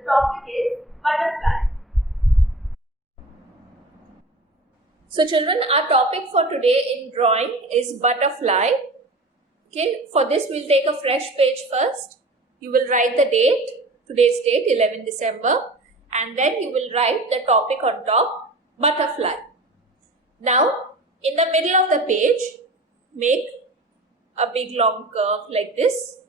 The topic is butterfly. So children, our topic for today in drawing is butterfly. Okay, for this we'll take a fresh page first. You will write the date, today's date 11 December, and then you will write the topic on top, butterfly. Now in the middle of the page, make a big long curve like this.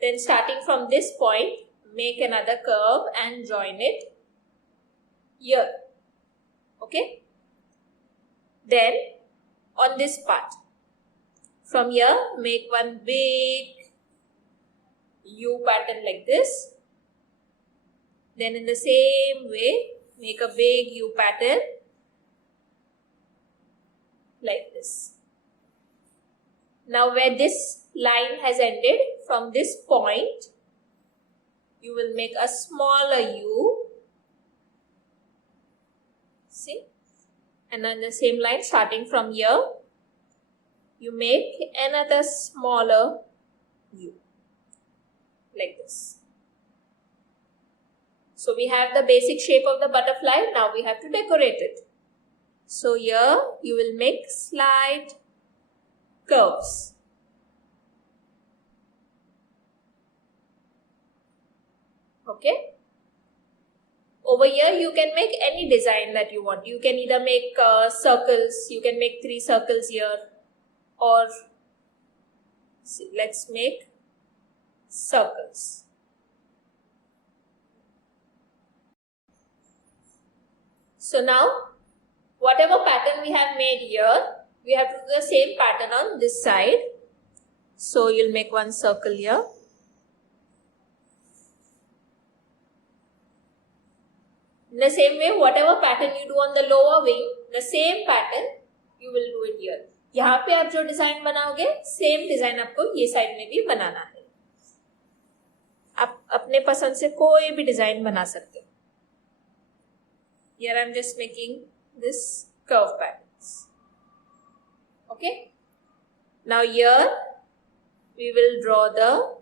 Then starting from this point, make another curve and join it here. Okay. Then on this part, from here make one big U pattern like this. Then in the same way, make a big U pattern like this. Now where this line has ended, from this point, you will make a smaller U. See? And on the same line, starting from here, you make another smaller U like this. So we have the basic shape of the butterfly. Now we have to decorate it. So here you will make slight curves. Okay. Over here you can make any design that you want. You can either make circles. You can make 3 circles here. Or let's make circles. So now whatever pattern we have made here, we have to do the same pattern on this side. So you'll make one circle here. In the same way, whatever pattern you do on the lower wing, the same pattern you will do it here. यहाँ पे आप जो design बनाओगे, same design आपको ये side में भी बनाना है. आप अपने पसंद से कोई भी डिजाइन बना सकते हो. Here I am just making this curve patterns. Okay. Now here we will draw the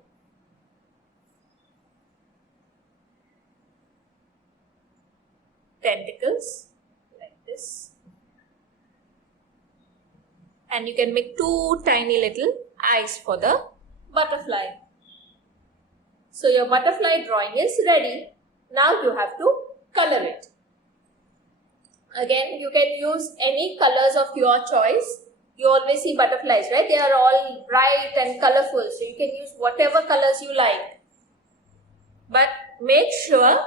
tentacles like this. And you can make 2 tiny little eyes for the butterfly. So your butterfly drawing is ready. Now you have to color it. Again, you can use any colors of your choice. You always see butterflies, right? They are all bright and colorful. So you can use whatever colors you like. But make sure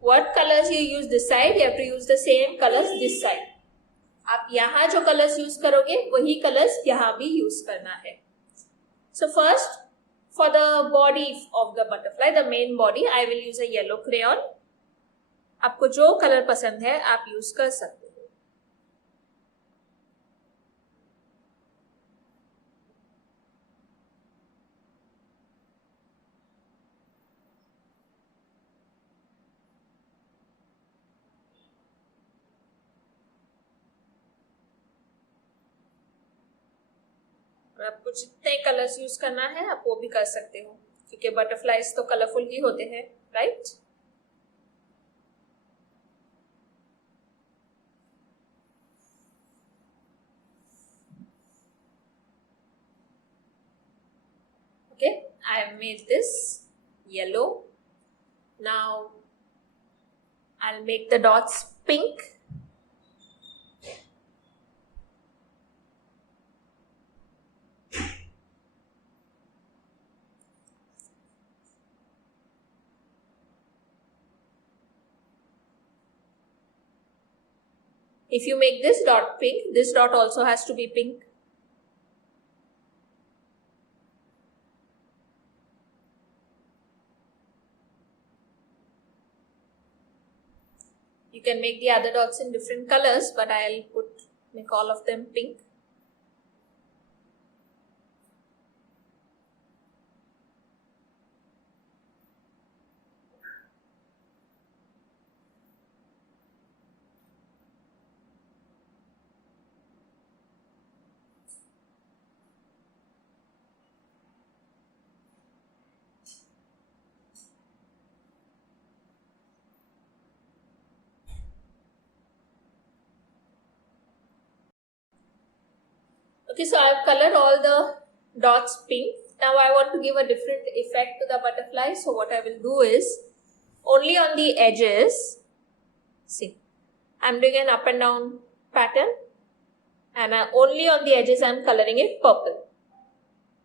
what colors you use this side, you have to use the same colors this side. आप यहाँ जो colours use करोगे वही colours यहाँ भी use करना है. So first, for the body of the butterfly, the main body, I will use a yellow crayon. आपको जो कलर पसंद है आप यूज कर सकते हो. आपको जितने कलर्स यूज करना है आप वो भी कर सकते हो, क्योंकि बटरफ्लाइज तो कलरफुल ही होते हैं, right? Okay, I have made this yellow. Now I'll make the dots pink. If you make this dot pink, this dot also has to be pink. You can make the other dots in different colors, but I'll make all of them pink. Okay, so I have colored all the dots pink. Now I want to give a different effect to the butterfly. So what I will do is, only on the edges, see, I'm doing an up and down pattern, and only on the edges I'm coloring it purple.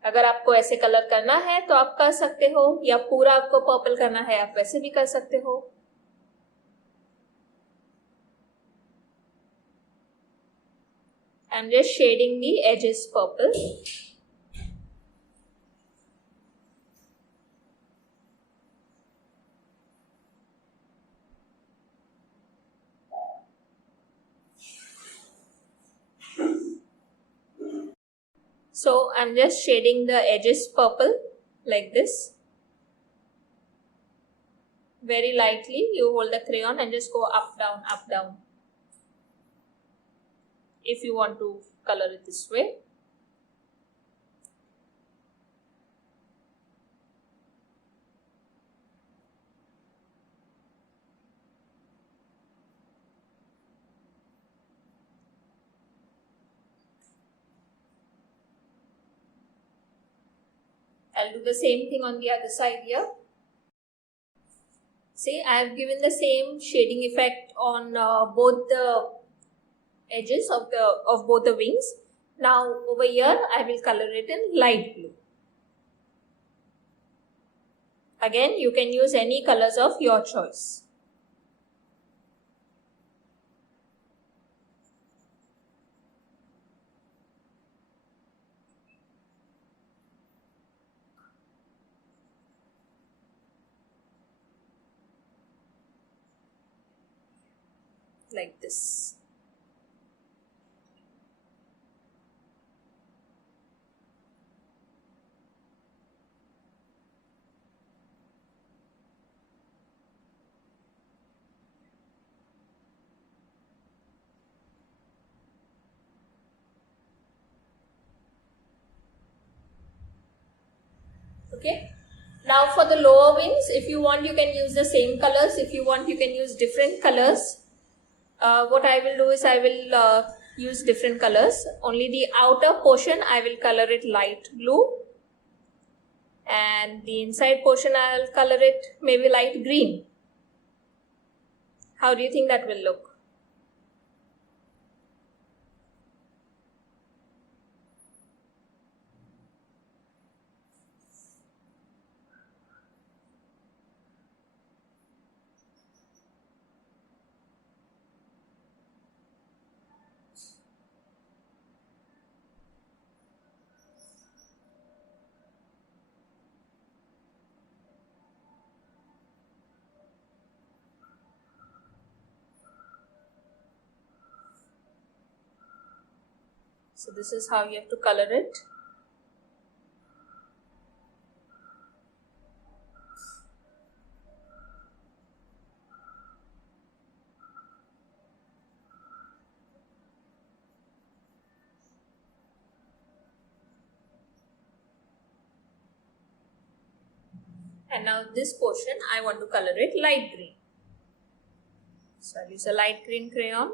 अगर आपको ऐसे colour करना है तो आप कर सकते हो, या पूरा आपको पर्पल करना है आप वैसे भी कर सकते हो. I'm just shading the edges purple. So I'm just shading the edges purple like this. Very lightly you hold the crayon and just go up, down, up, down. If you want to color it this way. I'll do the same thing on the other side here. See, I have given the same shading effect on both the edges of both the wings. Now over here I will color it in light blue. Again, you can use any colors of your choice. Like this. Okay. Now for the lower wings, if you want you can use the same colors. If you want you can use different colors. What I will do is I will use different colors. Only the outer portion I will color it light blue, and the inside portion I will color it maybe light green. How do you think that will look? So this is how you have to color it. And now this portion I want to color it light green. So I'll use a light green crayon.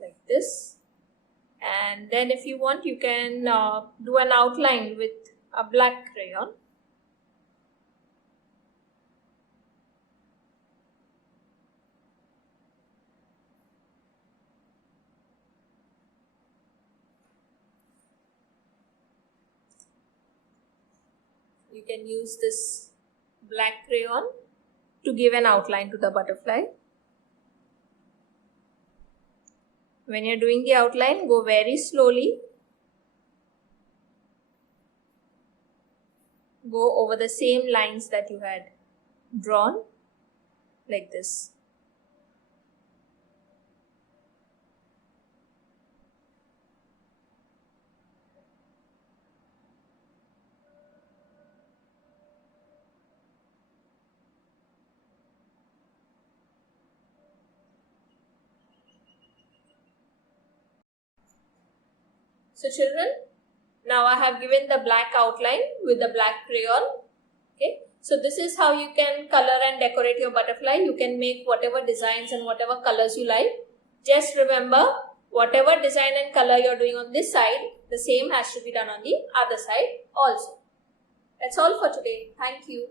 Like this. And then if you want you can do an outline with a black crayon. You can use this black crayon to give an outline to the butterfly. When you're doing the outline, go very slowly. Go over the same lines that you had drawn, like this. So children, now I have given the black outline with the black crayon. Okay. So this is how you can color and decorate your butterfly. You can make whatever designs and whatever colors you like. Just remember, whatever design and color you're doing on this side, the same has to be done on the other side also. That's all for today. Thank you.